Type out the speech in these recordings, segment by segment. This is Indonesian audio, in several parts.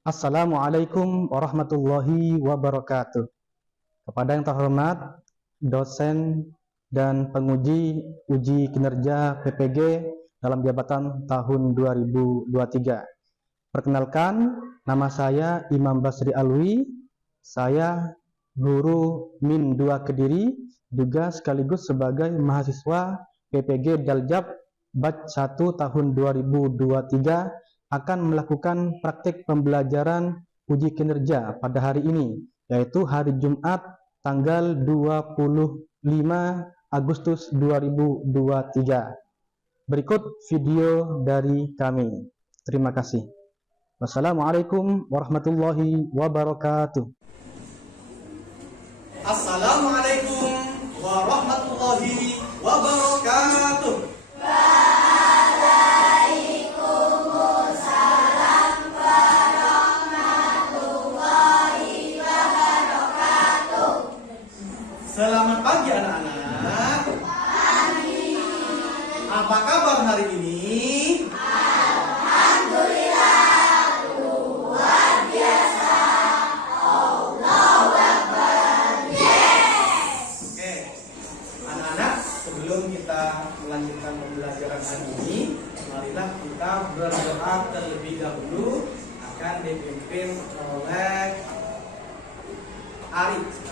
Assalamualaikum warahmatullahi wabarakatuh. Kepada yang terhormat, dosen dan penguji uji kinerja PPG dalam jabatan tahun 2023. Perkenalkan, nama saya Imam Basri Alwi. Saya guru Min 2 Kediri, juga sekaligus sebagai mahasiswa PPG Daljab Batch 1 tahun 2023 akan melakukan praktik pembelajaran uji kinerja pada hari ini, yaitu hari Jumat tanggal 25 Agustus 2023. Berikut video dari kami. Terima kasih. Wassalamualaikum warahmatullahi wabarakatuh. Assalamualaikum warahmatullahi wabarakatuh. Selamat pagi anak-anak. Pagi. Apa kabar hari ini? Alhamdulillah, luar biasa. Allahu Akbar. Yes. Oke. Anak-anak, sebelum kita melanjutkan pembelajaran hari ini, marilah kita berdoa terlebih dahulu, akan dipimpin oleh Ari.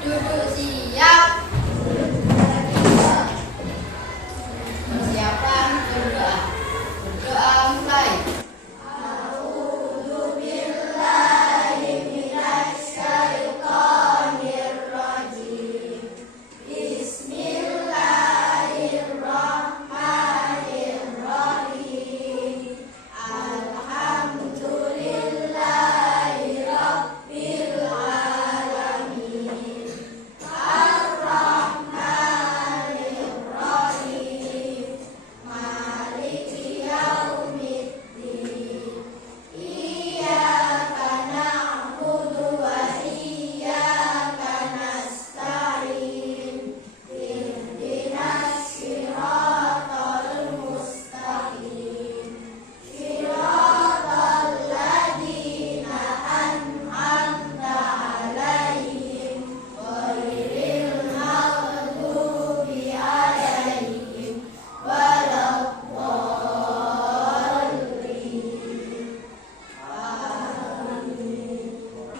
Duduk siap. Persiapan berdoa. Berdoa mulai.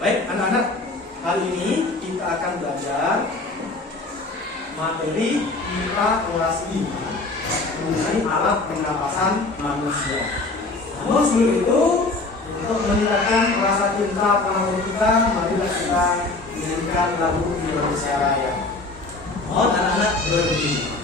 Baik anak-anak, hari ini kita akan belajar materi IPA kelas 5 mengenai alat pernapasan manusia. Namun sebelum itu, untuk meningkatkan rasa cinta pada kita, marilah kita menyanyikan lagu Indonesia Raya. Mohon anak-anak berdiri.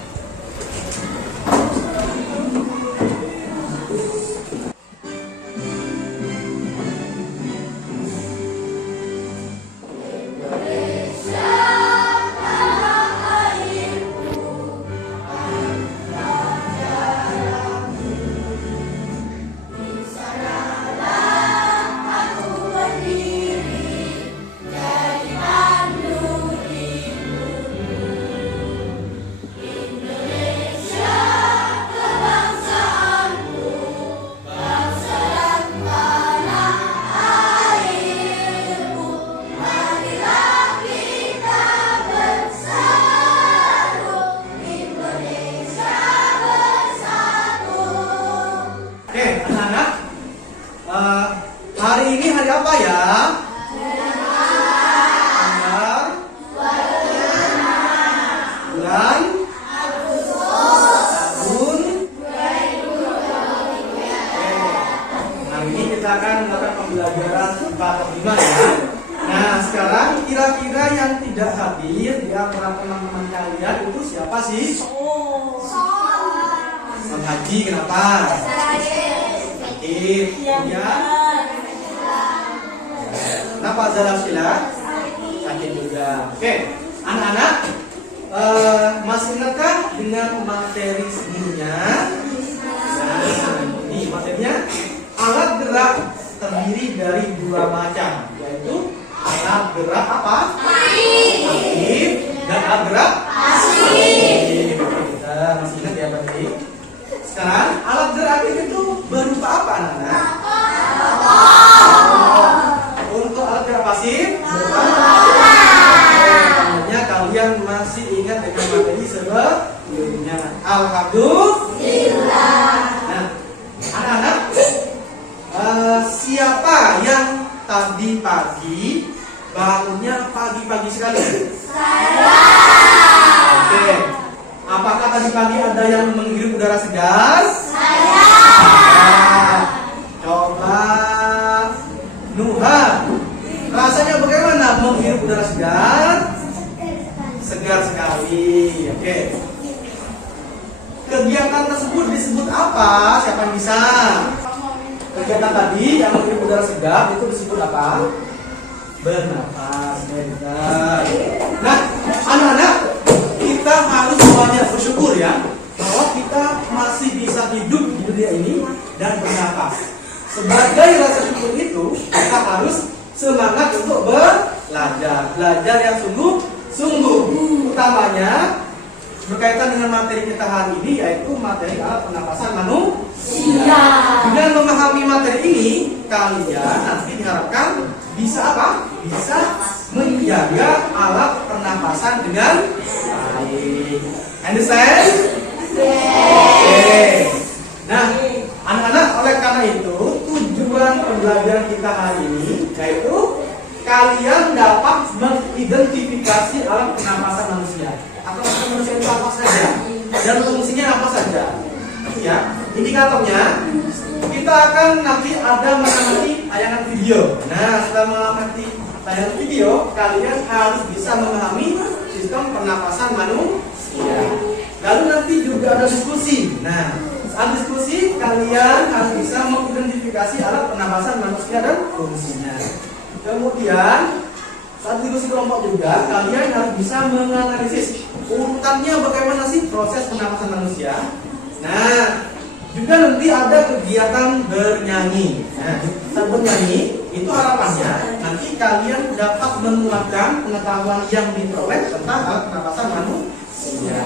Hari ini hari apa ya? Bulan tahun 2023. Hari ini kita akan melakukan pembelajaran IPA kelas 5 ya. Nah, sekarang kira-kira yang tidak hadir di antara teman-teman kalian itu siapa sih? Bang Haji, kenapa? Sakit. Ya. Kenapa Zalafila? Sakit juga. Oke, anak-anak, masih ingatkah dengan materi sebelumnya? Nah, ini materinya alat gerak terdiri dari dua macam, yaitu alat gerak apa? Aktif Dan alat gerak pasif. Kita masih ingat ya tadi. Sekarang alat gerak aktif itu berupa apa anak-anak? Untuk alat gerak pasif berupa namanya kalian masih ingat dengan materi sebelumnya. Alhamdulillah. Nah, anak-anak, siapa yang tadi pagi bangunnya pagi-pagi sekali? Saya. Oke. Apakah tadi pagi ada yang menghirup udara segar? Saya. Nah, coba Nuha, rasanya bagaimana menghirup udara segar? Segar sekali. Oke. Kegiatan tersebut disebut apa? Siapa yang bisa? Kegiatan tadi yang menghirup udara segar itu disebut apa? Bernafas. Nah, anak-anak, kita harus banyak bersyukur ya bahwa kita masih bisa hidup di dunia ini dan bernafas. Sebagai rasa syukur itu, kita harus semangat untuk belajar yang sungguh-sungguh. Utamanya berkaitan dengan materi kita hari ini, yaitu materi alat pernapasan manusia. Dengan memahami materi ini, kalian nanti diharapkan bisa apa? Bisa menjaga alat pernapasan dengan baik. Understand? Okay. Nah, anak-anak, oleh karena itu tujuan pembelajaran kita hari ini yaitu kalian dapat mengidentifikasi alat pernapasan manusia. Atau manusia itu apa saja dan fungsinya apa saja. Ya, indikatornya kita akan nanti ada mengamati tayangan video. Nah, setelah mengamati tayangan video, kalian harus bisa memahami sistem pernapasan manusia. Lalu nanti juga ada diskusi. Nah, saat diskusi kalian harus bisa mengidentifikasi alat pernapasan manusia dan fungsinya. Kemudian saat diskusi kelompok juga kalian harus bisa menganalisis urutannya bagaimana sih proses pernapasan manusia. Nah, juga nanti ada kegiatan bernyanyi. Nah, saat bernyanyi itu harapannya nanti kalian dapat menguatkan pengetahuan yang diperoleh tentang alat pernapasan manusia.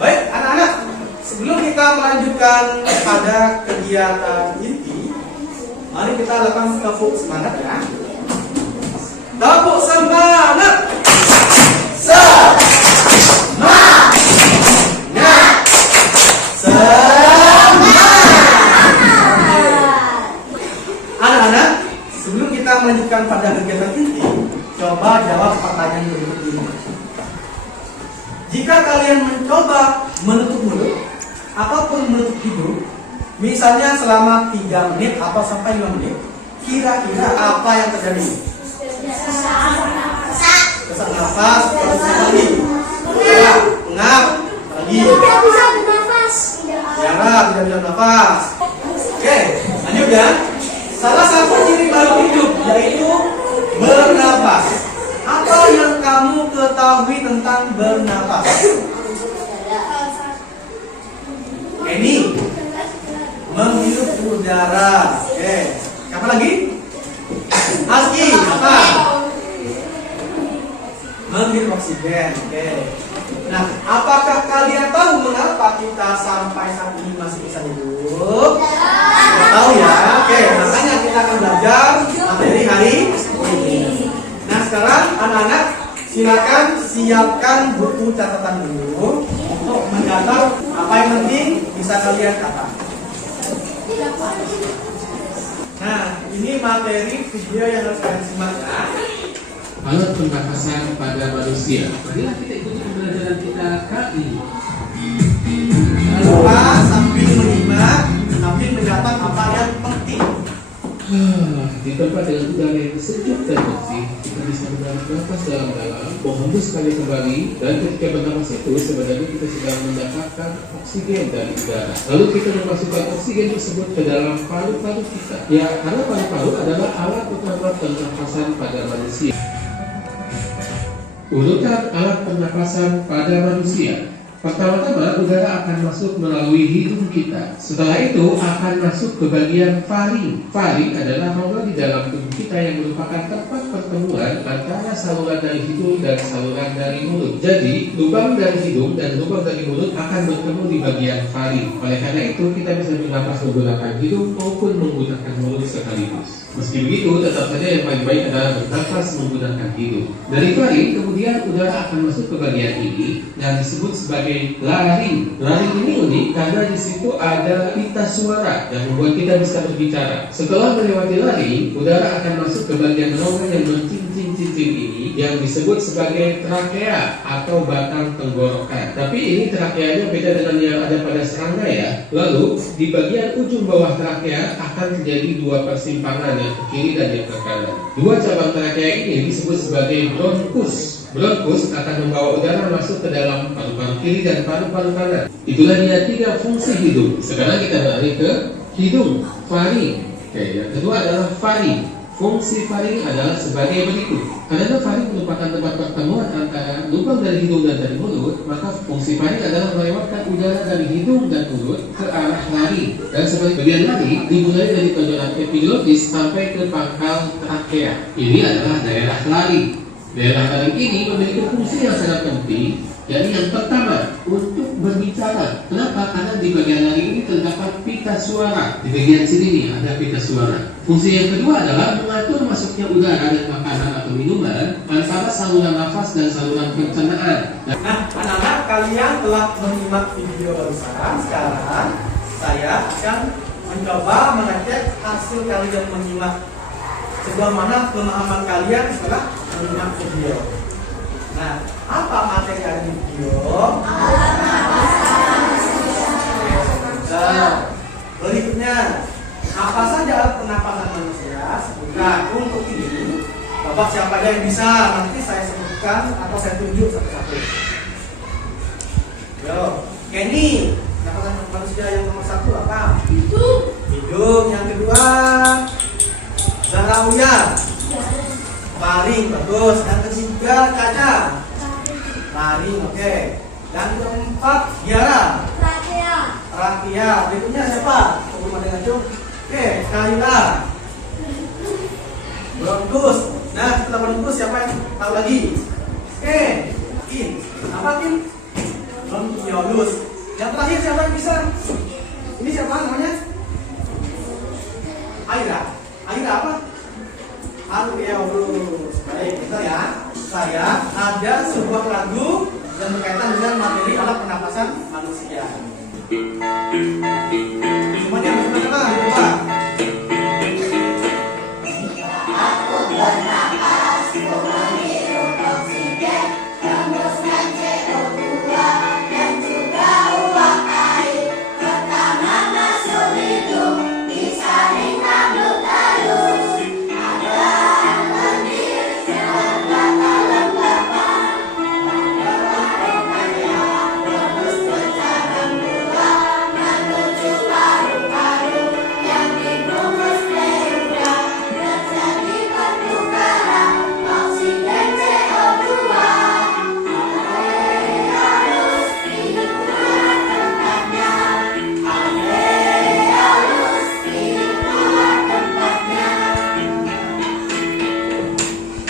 Baik, anak-anak, sebelum kita melanjutkan pada kegiatan inti, mari kita lakukan tepuk semangat ya. Tepuk semangat. Anak-anak, sebelum kita melanjutkan pada kegiatan inti, coba jawab pertanyaan berikut ini. Jika kalian mencoba menutup mulut ataupun menutup hidung, misalnya selama 3 menit atau sampai 5 menit, kira-kira apa yang terjadi? Sesak nafas, terus lagi, ngap, lagi, tidak bisa bernafas. Oke, lanjut ya. Salah satu ciri makhluk hidup yaitu bernafas. Apa yang kamu ketahui tentang bernafas? Ini menghirup udara. Oke, apa lagi? Aski, apa? Menghirup oksigen. Oke. Nah, apakah kalian tahu mengapa kita sampai saat ini masih bisa hidup? Tahu ya? Oke, makanya kita akan belajar materi hari ini. Nah, sekarang anak-anak silakan siapkan buku catatan dulu untuk mencatat apa yang penting bisa kalian catat. Nah, ini materi video yang harus kalian simak ya. Alat pernapasan pada manusia. Marilah kita ikuti pembelajaran kita kali ini. Jangan lupa sambil menyimak, sambil mencatat apa yang penting. Di tempat dengan udara yang sejuk dan bersih, kita bisa menarik nafas dalam-dalam, menghembus sekali kembali, dan ketika bernafas itu sebenarnya kita sedang mendapatkan oksigen dari udara. Lalu kita memasukkan oksigen tersebut ke dalam paru-paru kita. Ya, karena paru-paru adalah alat utama pernapasan pada manusia. Urutan alat pernapasan pada manusia. Pertama-tama udara akan masuk melalui hidung kita. Setelah itu akan masuk ke bagian faring. Faring adalah rongga di dalam tubuh kita yang merupakan tempat pertemuan antara saluran dari hidung dan saluran dari mulut. Jadi lubang dari hidung dan lubang dari mulut akan bertemu di bagian faring. Oleh karena itu kita bisa bernapas menggunakan hidung maupun menggunakan mulut sekaligus. Meski begitu, tetap saja yang paling baik adalah bernapas menggunakan hidung. Dari faring, kemudian udara akan masuk ke bagian ini yang disebut sebagai laring. Laring ini unik karena di situ ada pita suara yang membuat kita bisa berbicara. Setelah melewati laring, udara akan masuk ke bagian rongga yang bercincin-cincin ini yang disebut sebagai trakea atau batang tenggorokan. Tapi ini trakeanya beda dengan yang ada pada serangga ya. Lalu di bagian ujung bawah trakea akan terjadi dua persimpangan, yang ke kiri dan yang ke kanan. Dua cabang trakea ini disebut sebagai bronkus. Bronkus akan membawa udara masuk ke dalam paru-paru kiri dan paru-paru kanan. Itulah dia 3 fungsi hidung. Sekarang kita beralih ke hidung, faring. Oke, yang kedua adalah faring. Fungsi faring adalah sebagai berikut. Karena faring merupakan tempat pertemuan antara lubang dari hidung dan dari mulut, maka fungsi faring adalah melewatkan udara dari hidung dan mulut ke arah laring. Dan sebagai bagian laring dimulai dari tonjolan epiglottis sampai ke pangkal trakea. Ini adalah daerah laring. Daerah laring ini memiliki fungsi yang sangat penting, yakni yang pertama untuk berbicara. Kenapa? Karena di bagian laring ini terdapat pita suara. Di bagian sini nih ada pita suara. Fungsi yang kedua adalah mengatur masuknya udara dan makanan atau minuman antara saluran nafas dan saluran pencernaan. Nah, anak-anak, kalian telah menyimak video barusan. Sekarang saya akan mencoba mengecek hasil kalian menyimak. Sejauh mana pemahaman kalian setelah menyimak video. Nah, apa materi yang ada di video? Nah, berikutnya, apa saja alat pernapasan manusia? Sebutkan. Untuk ini, Bapak siapa aja yang bisa, nanti saya sebutkan atau saya tunjuk satu-satu. Yo, Kenny, pernapasan manusia yang nomor 1 apa? Hidung. Hidung. Yang kedua, Zahrawiyah. Faring, bagus. Yang ketiga, Caca. Faring, oke. Yang keempat, Giara. Rakia. Berikutnya siapa? Sebelum ada ngacung. Oke, Kaila. Bronkus. Nah, setelah Bronkus siapa yang tahu lagi? Oke, Kim. Apa Kim? Bronkiolus. Yang terakhir siapa yang bisa? Ini siapa namanya? Aira. Aira apa? Alveolus. Baik, kita ya. Saya ada sebuah lagu yang berkaitan dengan materi alat pernapasan manusia. Semuanya harus berdengar, coba. Aku bernapas, ku menghirup oksigen, hembuskan CO2 dan juga uap air. Pertama masuk hidung, disaring rambut halus. Ada berdiri serta lembapan. Rongga berembus ke cabang dua menuju paru-paru yang dibungkus pleura. Terjadi pertukaran oksigen CO2. Alveolus keluar tempatnya. Alveolus keluar tempatnya.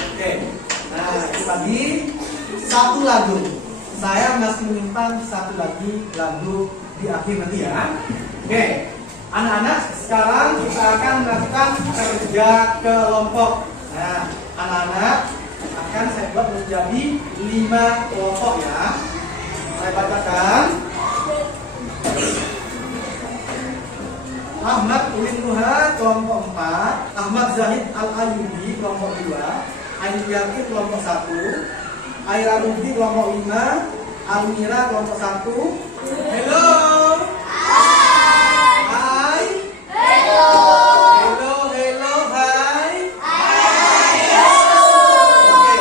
Oke. Nah, itu tadi satu lagu. Saya masih menyimpan satu lagi lagu di akhir nanti ya. Oke. Anak-anak, sekarang kita akan melakukan kerja kelompok. Nah, anak-anak akan saya buat menjadi 5 kelompok ya. Saya bacakan. Ahmad Ulin Nuha kelompok 4, Ahmad Zahid Al-Ayubi kelompok 2, Ayu Yakin kelompok 1, Aira Rubi kelompok 5, Almira kelompok 1. Hello. Hai. Hello. Hello, hello, hai. Oke.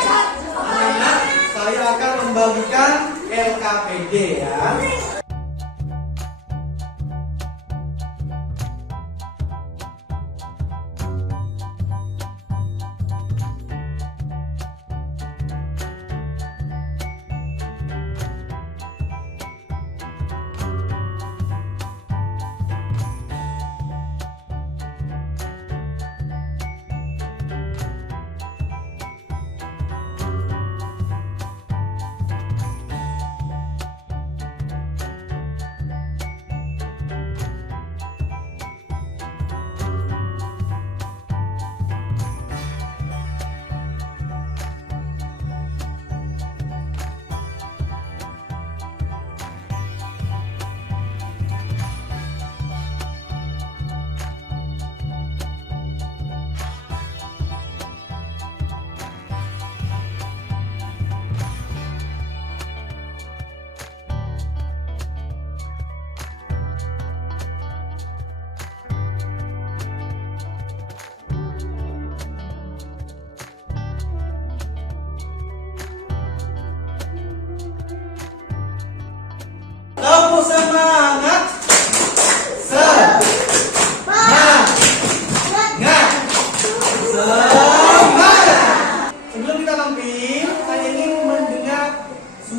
Anak-anak, saya akan membagikan LKPD ya.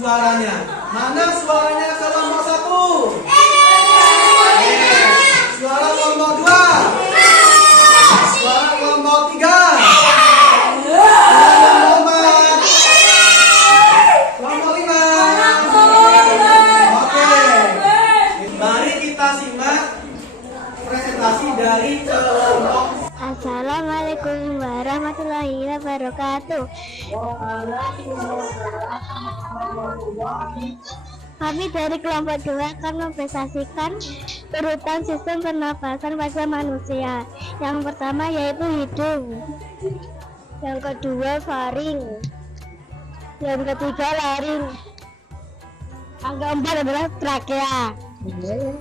suaranya. Mana suaranya kelompok 1? Suara kelompok 2. Suara kelompok 3. Kelompok 5. Oke. Mari kita simak presentasi dari kelompok. Assalamualaikum warahmatullahi wabarakatuh. Kami dari kelompok 2 akan mempresentasikan urutan sistem pernapasan pada manusia. Yang pertama yaitu hidung, yang kedua faring, yang ketiga laring, yang keempat adalah trakea,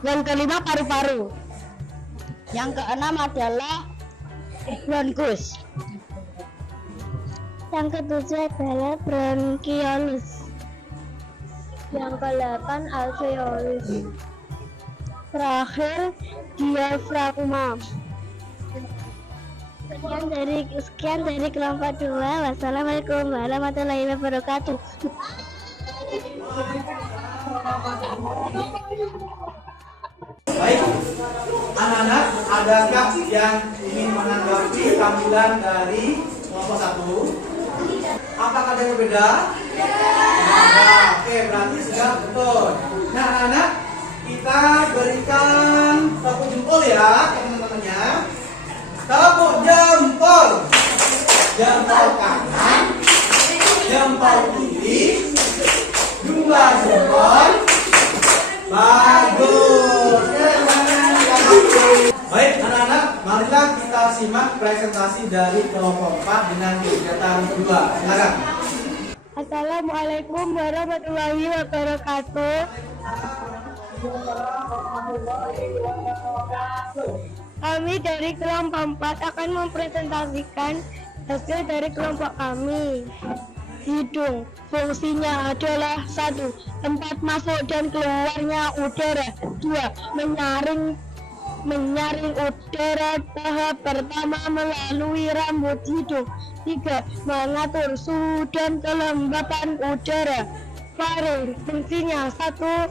yang kelima paru-paru, yang keenam adalah bronkus, yang ketujuh adalah bronkiolus, yang ke-8 alveolus, terakhir diafragma. Sekian dari kelompok 2. Wassalamualaikum warahmatullahi wabarakatuh. Baik, anak-anak, adakah yang ingin menanggapi tampilan dari kelompok 1? Apakah ada yang berbeda? Ada. Oke, berarti sudah betul. Nah, anak-anak, kita berikan tepuk jempol ya, teman-temannya. Tepuk jempol. Jempol kanan, jempol kiri, 2 jempol. Bagus. Baik, anak-anak, marilah kita simak presentasi dari kelompok 4 dengan kegiatan kedua. Silakan. Assalamualaikum warahmatullahi wabarakatuh. Kami dari kelompok 4 akan mempresentasikan hasil dari kelompok kami. Hidung, fungsinya adalah 1. Tempat masuk dan keluarnya udara. 2. Menyaring udara tahap pertama melalui rambut hidung. 3. Mengatur suhu dan kelembapan udara. Faring, fungsinya 1.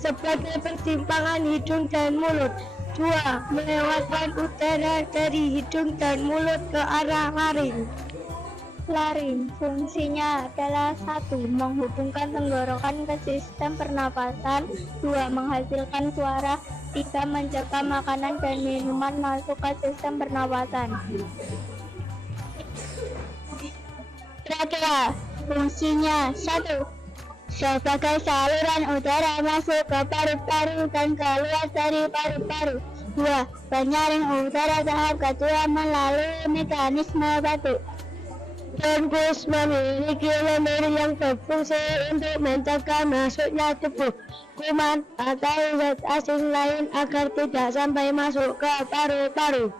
Sebagai persimpangan hidung dan mulut. 2. Melewatkan udara dari hidung dan mulut ke arah laring. Laring, fungsinya adalah 1. Menghubungkan tenggorokan ke sistem pernapasan. 2. Menghasilkan suara. 3. Mencegah makanan dan minuman masuk ke sistem pernapasan. Trakea, fungsinya 1. Sebagai saluran udara masuk ke paru-paru dan keluar dari paru-paru. 2. Penyaring udara tahap kedua melalui mekanisme batuk. Bronkus memiliki lemur yang berfungsi untuk mencegah masuknya debu, kuman, atau zat asing lain agar tidak sampai masuk ke paru-paru.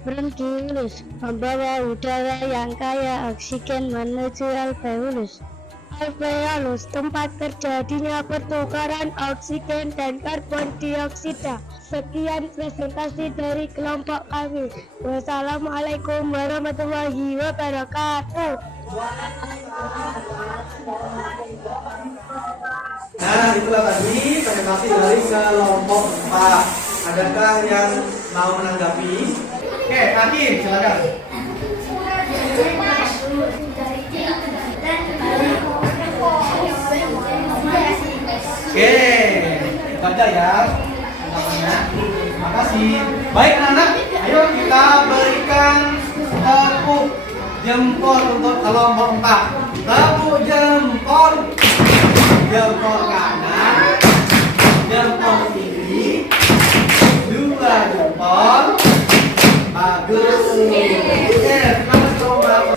Bronkiolus membawa udara yang kaya oksigen menuju alveolus. Alveolus tempat terjadinya pertukaran oksigen dan karbon dioksida. Sekian presentasi dari kelompok kami. Wassalamualaikum warahmatullahi wabarakatuh. Nah, itulah tadi presentasi dari kelompok 4. Adakah yang mau menanggapi? Oke, Hakim, silakan. Oke, baca ya tanggapannya. Terima kasih. Baik anak-anak, ayo kita berikan tepuk jempol untuk kelompok 4. Tepuk jempol. Jempol kanan, jempol kiri, 2 jempol. Bagus. Oke, terima kasih kelompok.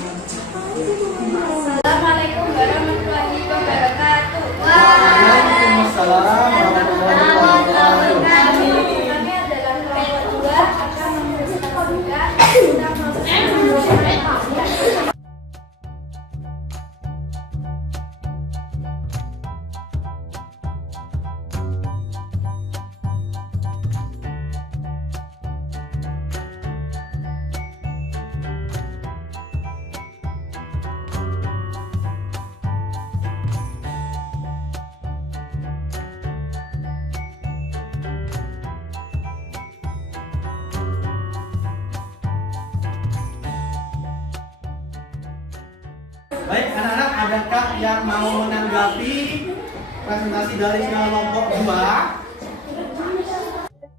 Assalamualaikum warahmatullahi wabarakatuh. Waalaikumsalam warahmatullahi wabarakatuh. Kami adalah kelompok 2 akan mempresentasikan tentang proses. Baik, anak-anak, adakah yang mau menanggapi presentasi dari kelompok 2?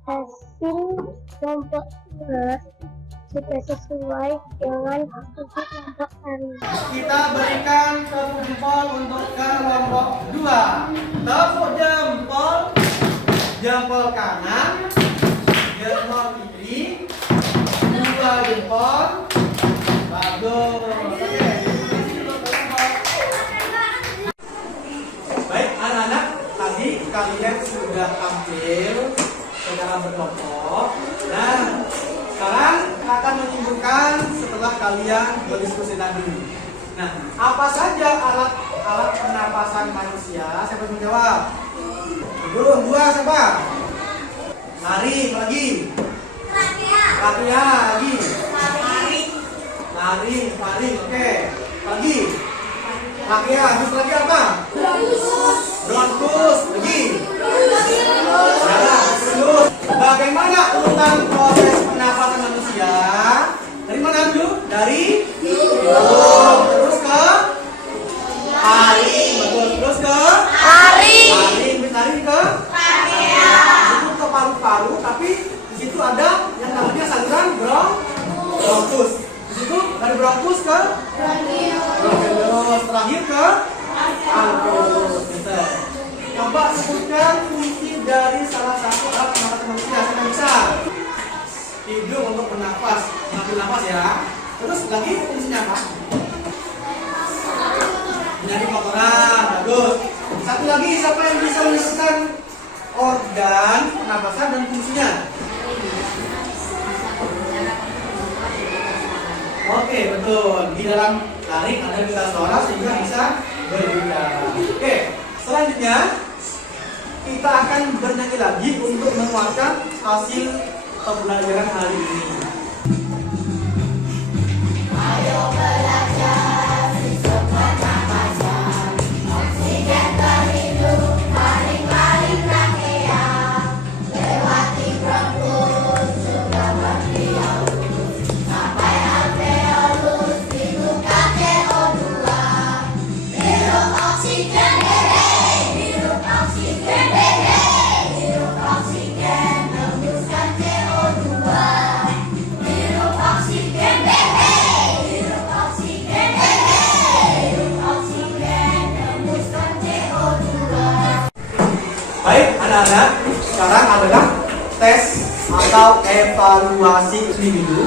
Hasil kelompok 2 sudah sesuai dengan hasil kelompok kami. Kita berikan tepuk jempol untuk kelompok 2. Tepuk jempol, jempol kanan, jempol kiri, 2 jempol. Bagus. Oke. Baik, anak-anak, tadi kalian sudah tampil secara berkelompok. Nah, sekarang akan menunjukkan setelah kalian berdiskusi tadi. Nah, apa saja alat pernapasan manusia? Siapa yang menjawab? Burung 2 siapa? Lari, apa lagi? Latihan lagi. Lari, oke. Lagi. Latihan, terus lagi apa? Bronkus, lagi. Terus, bagaimana urutan proses pernapasan manusia? Dari mana dulu? Dari hidung, terus ke taring, betul. Terus ke taring, taring ke itu ke paru-paru, tapi di situ ada yang namanya saluran bronkus. Di situ dari bronkus ke bronkiolus, terakhir ke alveolus. Coba sebutkan fungsi dari salah satu alat pernapasan manusia. Siapa bisa? Hidung untuk bernafas, mengambil nafas ya. Terus lagi fungsinya apa? Menjadi kotoran, bagus. Satu lagi, siapa yang bisa menyebutkan organ pernapasan dan fungsinya? Oke, betul. Di dalam taring ada pita suara sehingga bisa berbicara. Oke, selanjutnya kita akan bernyanyi lagi untuk menguatkan hasil pembelajaran hari ini. Ayo belajar sistem pernapasan, oksigen terhidup, paling-paling rangkaian, lewati bronkus, juga bronkiolus, sampai alveolus, dibuka CO2, hirup oksigen, hirup oksigen, hirup oksigen, hembuskan CO2, hirup oksigen, hirup oksigen, hirup oksigen, hembuskan CO2. Baik, anak-anak, sekarang adalah tes atau evaluasi individu.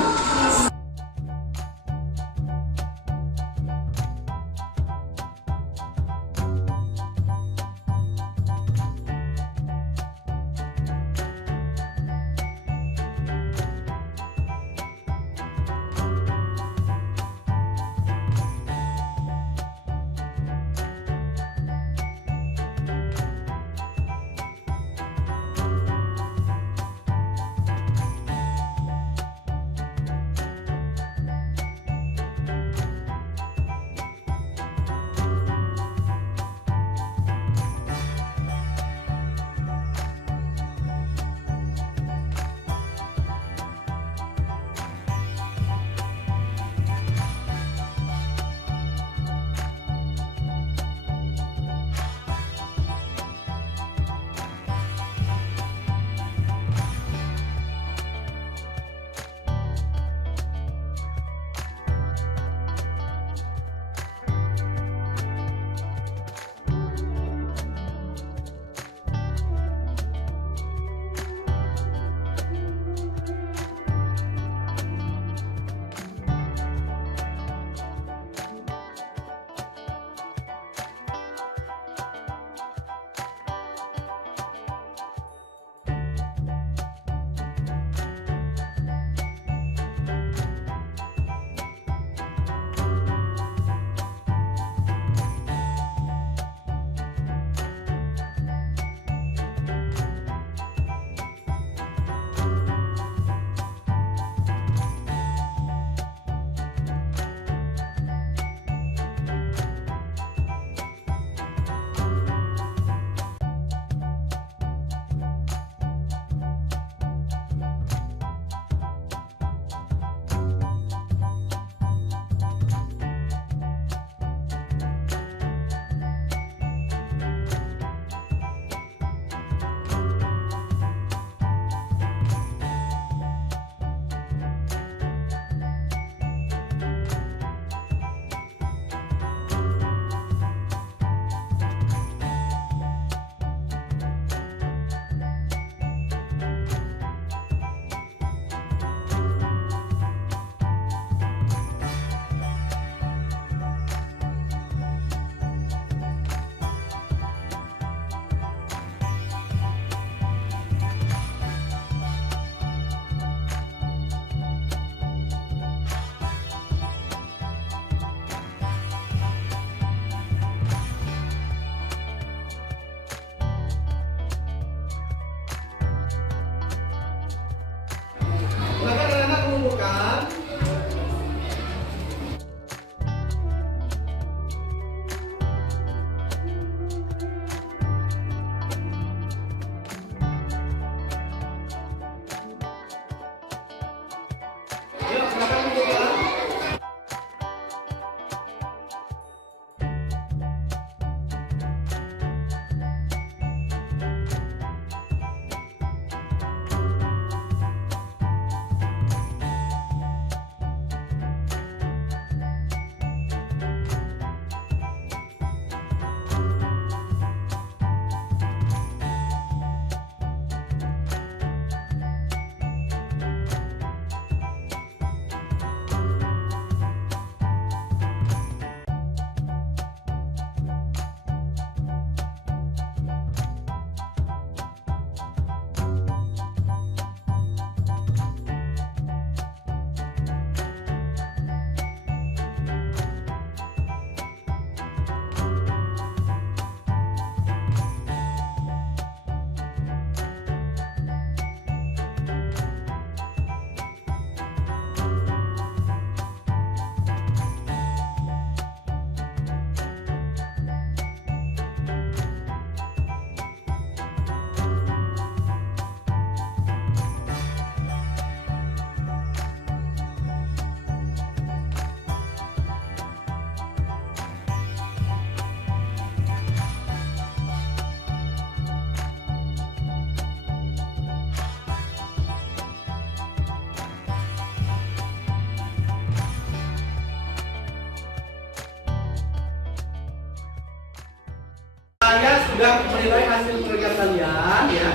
sudah menilai hasil kerja kalian ya.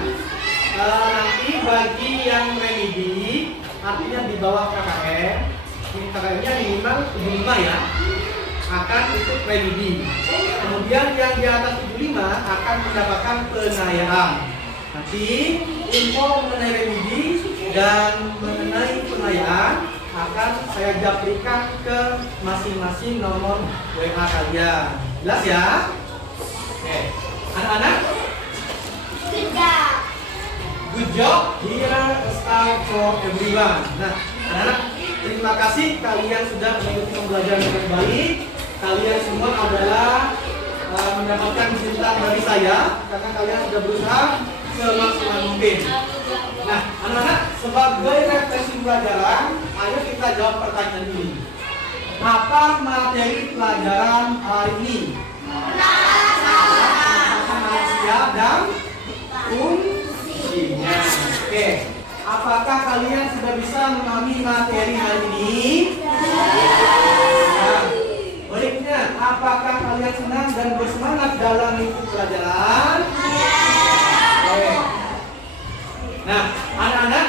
Nanti bagi yang remedi, artinya di bawah KKM, KKM-nya minimal 75 ya, akan ikut remedi. Kemudian yang di atas 75 akan mendapatkan pengayaan. Nanti info mengenai remedi dan mengenai pengayaan akan saya japrikan ke masing-masing nomor WA kalian. Jelas ya? Oke. Anak-anak? Tidak. Good job. Here is time for everyone. Nah, anak-anak, terima kasih kalian sudah mengikuti pembelajaran dengan baik. Kalian semua adalah mendapatkan cinta dari saya karena kalian sudah berusaha semaksimal mungkin. Nah, anak-anak, sebagai refleksi pelajaran, ayo kita jawab pertanyaan ini. Apa materi pelajaran hari ini? Manusia dan fungsinya. Oke. Apakah kalian sudah bisa memahami materi hari ini? Nah, berikutnya, apakah kalian senang dan bersemangat dalam mengikuti pelajaran? Oke. Nah, anak-anak,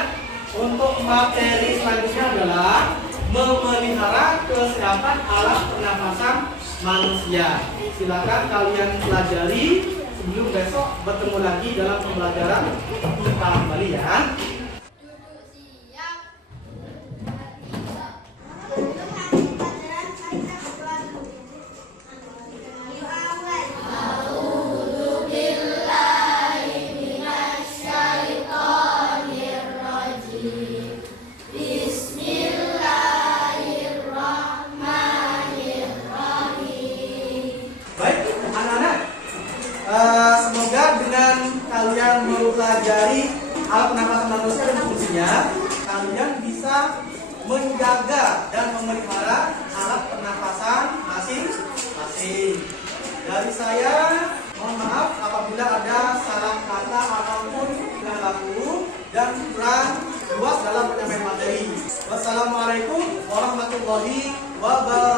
untuk materi selanjutnya adalah memelihara kesehatan alat pernafasan manusia. Silakan kalian pelajari sebelum besok bertemu lagi dalam pembelajaran kita kembali ya. Semoga dengan kalian mempelajari alat pernafasan manusia dan fungsinya, kalian bisa menjaga dan memelihara alat pernafasan masing-masing. Dari saya, mohon maaf apabila ada salah kata ataupun tidak laku dan kurang luas dalam penyampaian materi. Wassalamualaikum warahmatullahi wabarakatuh.